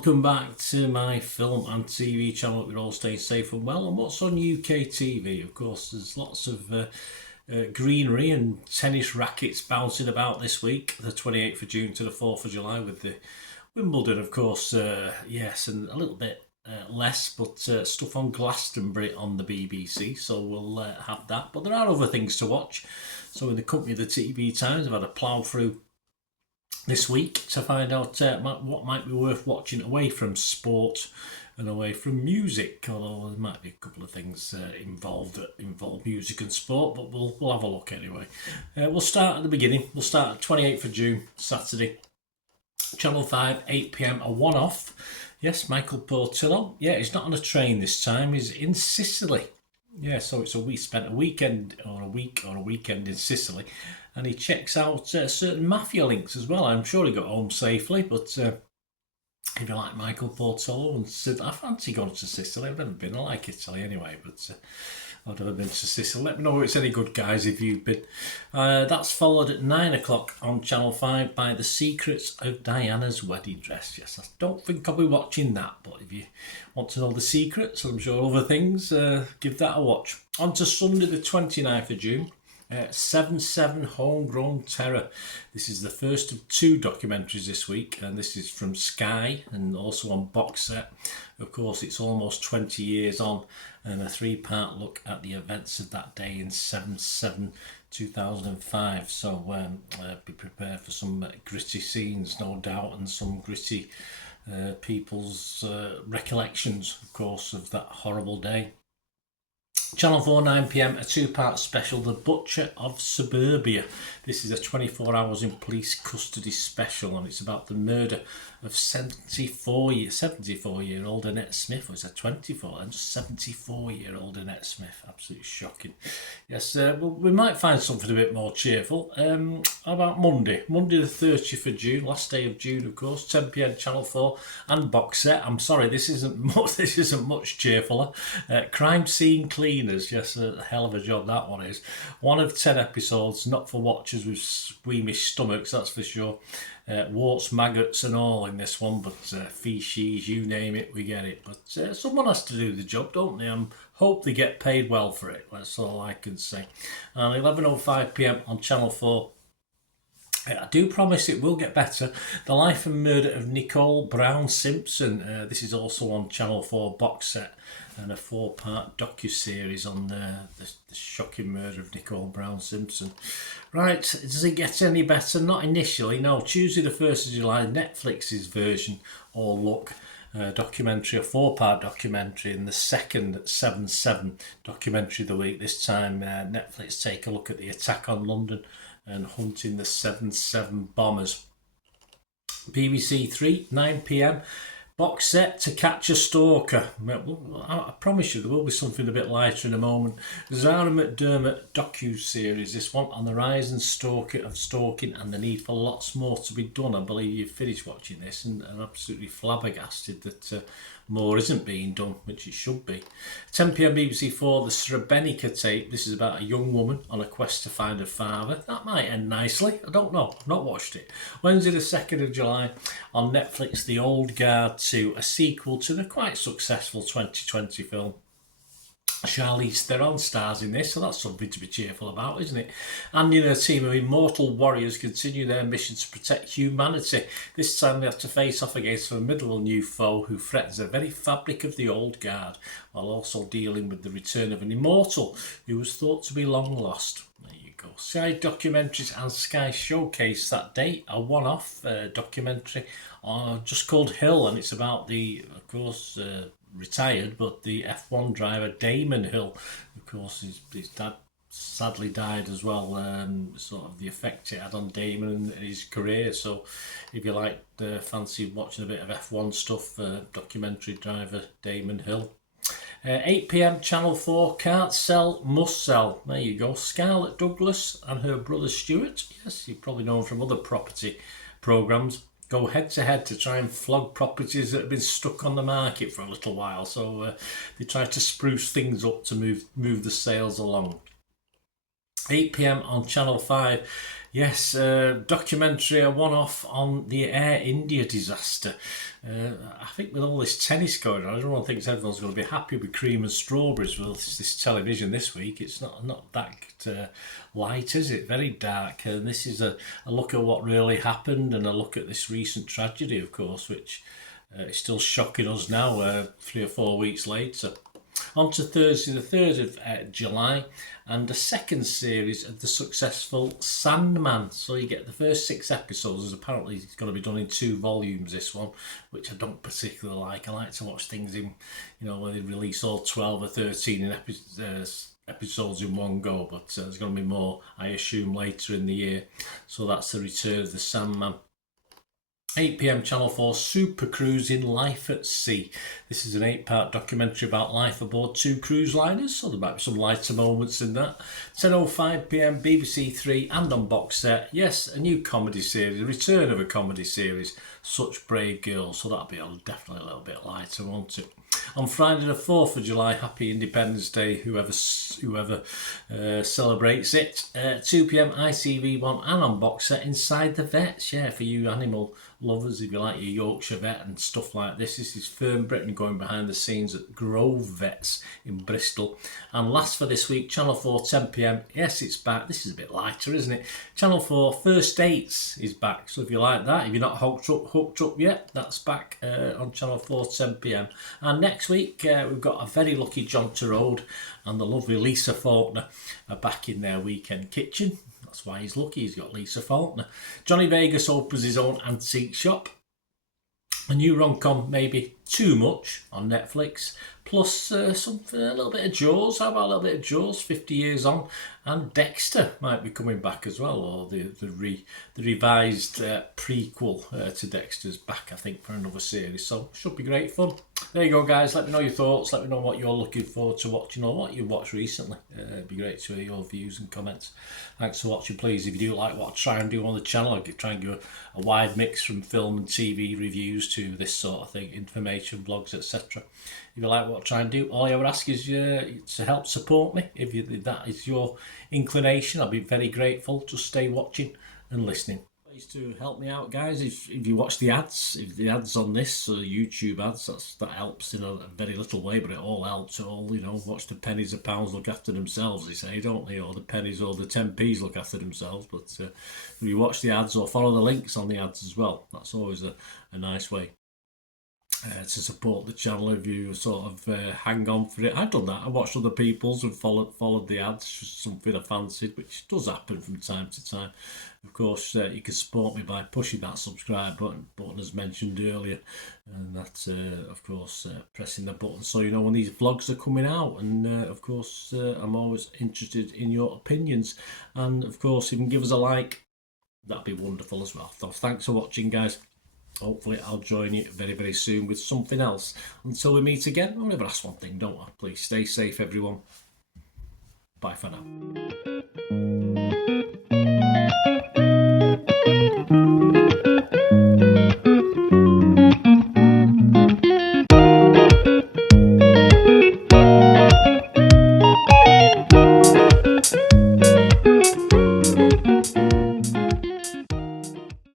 welcome back to my film and TV channel. We're all staying safe and well. And what's on UK TV? Of course, there's lots of greenery and tennis rackets bouncing about this week, the 28th of June to the 4th of July, with the Wimbledon, of course, yes, and a little bit less, but stuff on Glastonbury on the BBC, so we'll have that. But there are other things to watch. So in the company of the TV Times, I've had a plough through this week to find out what might be worth watching away from sport and away from music, although there might be a couple of things involved that involve music and sport, but we'll have a look anyway. We'll start at the beginning. We'll start at 28th of June, Saturday, Channel 5, 8 p.m, a one-off. Yes, Michael Portillo. Yeah, he's not on a train this time. He's in Sicily. Yeah, so we spent a weekend or a weekend in Sicily, and he checks out certain mafia links as well. I'm sure he got home safely, but if you like Michael Portillo, and I fancy going to Sicily. I've never been. I like Italy anyway, but I've never been to Sicily. Let me know if it's any good, guys, if you've been. That's followed at 9 o'clock on Channel 5 by The Secrets of Diana's Wedding Dress. Yes, I don't think I'll be watching that, but if you want to know the secrets, I'm sure other things, give that a watch. On to Sunday the 29th of June. 7/7 Homegrown Terror. This is the first of two documentaries this week, and this is from Sky and also on box set. Of course, it's almost 20 years on, and a three-part look at the events of that day in 7/7 2005. So be prepared for some gritty scenes, no doubt, and some gritty people's recollections, of course, of that horrible day. Channel 4, 9 p.m, a two-part special, The Butcher of Suburbia. This is a 24 hours in police custody special, and it's about the murder of 74-year-old Annette Smith. Or is that 24? And 74-year-old Annette Smith. Absolutely shocking. Yes, well, we might find something a bit more cheerful. How about Monday? Monday the 30th of June, last day of June, of course, 10 p.m, Channel 4, and box set. I'm sorry, this isn't much cheerfuler. Crime Scene Cleaners. Yes, a hell of a job that one is. 1 of 10 episodes, not for watchers with squeamish stomachs, that's for sure. Warts, maggots and all in this one, but feces, you name it, we get it. But someone has to do the job, don't they? I hope they get paid well for it, that's all I can say. And 11:05 p.m. on Channel 4. I do promise it will get better. The Life and Murder of Nicole Brown Simpson. This is also on Channel 4 box set, and a 4-part docu-series on the shocking murder of Nicole Brown Simpson. Right, does it get any better? Not initially, no. Tuesday the 1st of July, Netflix's version, or look, documentary, a 4-part documentary, and the second 7/7 documentary of the week. This time Netflix take a look at the attack on London and hunting the 7/7 bombers. BBC 3, 9 p.m, box set, To Catch a Stalker. I promise you there will be something a bit lighter in a moment. Zara McDermott docu-series, this one, on the rise and stalking and the need for lots more to be done. I believe you've finished watching this and are absolutely flabbergasted that more isn't being done, which it should be. 10 p.m. BBC 4, The Srebrenica Tape. This is about a young woman on a quest to find her father. That might end nicely. I don't know. I've not watched it. Wednesday the 2nd of July on Netflix, The Old Guard 2, a sequel to the quite successful 2020 film. Charlize Theron stars in this, so that's something to be cheerful about, isn't it? Andy and her team of immortal warriors continue their mission to protect humanity. This time they have to face off against a formidable new foe who threatens the very fabric of the old guard, while also dealing with the return of an immortal who was thought to be long lost. There you go. Sky Documentaries and Sky Showcase that day, a one-off documentary just called Hill, and it's about the, of course, retired, but the F1 driver Damon Hill. Of course, his dad sadly died as well, sort of the effect it had on Damon and his career. So if you like fancy watching a bit of F1 stuff, documentary driver Damon Hill. 8 p.m, Channel 4, Can't Sell, Must Sell. There you go. Scarlett Douglas and her brother Stuart, yes, you probably know him from other property programmes, go head to head to try and flog properties that have been stuck on the market for a little while. So they try to spruce things up to move the sales along. 8 p.m. on Channel 5, Yes, documentary, a one-off on the Air India disaster. I think with all this tennis going on, everyone thinks everyone's going to be happy with cream and strawberries with this television this week. It's not that light, is it? Very dark. And this is a look at what really happened and a look at this recent tragedy, of course, which is still shocking us now, 3 or 4 weeks later. On to Thursday the 3rd of July, and the second series of the successful Sandman. So you get the first 6 episodes, as apparently it's going to be done in 2 volumes, this one, which I don't particularly like. I like to watch things in, where they release all 12 or 13 episodes in one go, but there's going to be more, I assume, later in the year. So that's the return of the Sandman. 8 p.m. Channel 4 Super Cruising Life at Sea. This is an 8-part documentary about life aboard 2 cruise liners, so there might be some lighter moments in that. 10:05 p.m. BBC 3 and on box set. Yes, a new comedy series, a return of a comedy series, Such Brave Girls, so that'll be definitely a little bit lighter, won't it? On Friday the 4th of July, happy Independence Day, whoever celebrates it. 2 p.m. ITV1 and on box set Inside the Vets. Yeah, for you animal lovers, if you like your Yorkshire Vet and stuff like this. This is Fern Britain going behind the scenes at Grove Vets in Bristol. And last for this week, Channel 4, 10 p.m. Yes, it's back. This is a bit lighter, isn't it? Channel 4 First Dates is back. So if you like that, if you're not hooked up yet, that's back on Channel 4, 10 p.m. And next week, we've got a very lucky John Turode and the lovely Lisa Faulkner are back in their weekend kitchen. That's why he's lucky, he's got Lisa Faulkner. Johnny Vegas opens his own antique shop. A new rom-com, maybe too much, on Netflix. Plus something, a little bit of Jaws. How about a little bit of Jaws, 50 years on? And Dexter might be coming back as well, or the revised prequel to Dexter's back, I think, for another series. So should be great fun. There you go, guys. Let me know your thoughts. Let me know what you're looking forward to watching or what you watched recently. It'd be great to hear your views and comments. Thanks for watching. Please, if you do like what I try and do on the channel, I try and give a wide mix from film and TV reviews to this sort of thing, information, blogs, etc. If you like what I try and do, all I would ask is to help support me. If that is your inclination, I'll be very grateful. Just stay watching and listening. Ways to help me out, guys. If you watch the ads, if the ads on this YouTube ads, that helps in a very little way, but it all helps. Watch the pennies, the pounds look after themselves, they say, don't they? Or the pennies or the 10p's look after themselves. But if you watch the ads or follow the links on the ads as well, that's always a nice way to support the channel. If you sort of hang on for it, I've done that. I watched other people's and followed the ads, just something I fancied, which does happen from time to time. Of course, you can support me by pushing that subscribe button as mentioned earlier, and that's of course pressing the button so you know when these vlogs are coming out. And of course, I'm always interested in your opinions, and of course, if you can give us a like, that'd be wonderful as well. So thanks for watching, guys. Hopefully I'll join you very, very soon with something else. Until we meet again, I'll never ask one thing, don't I? Please stay safe, everyone. Bye for now.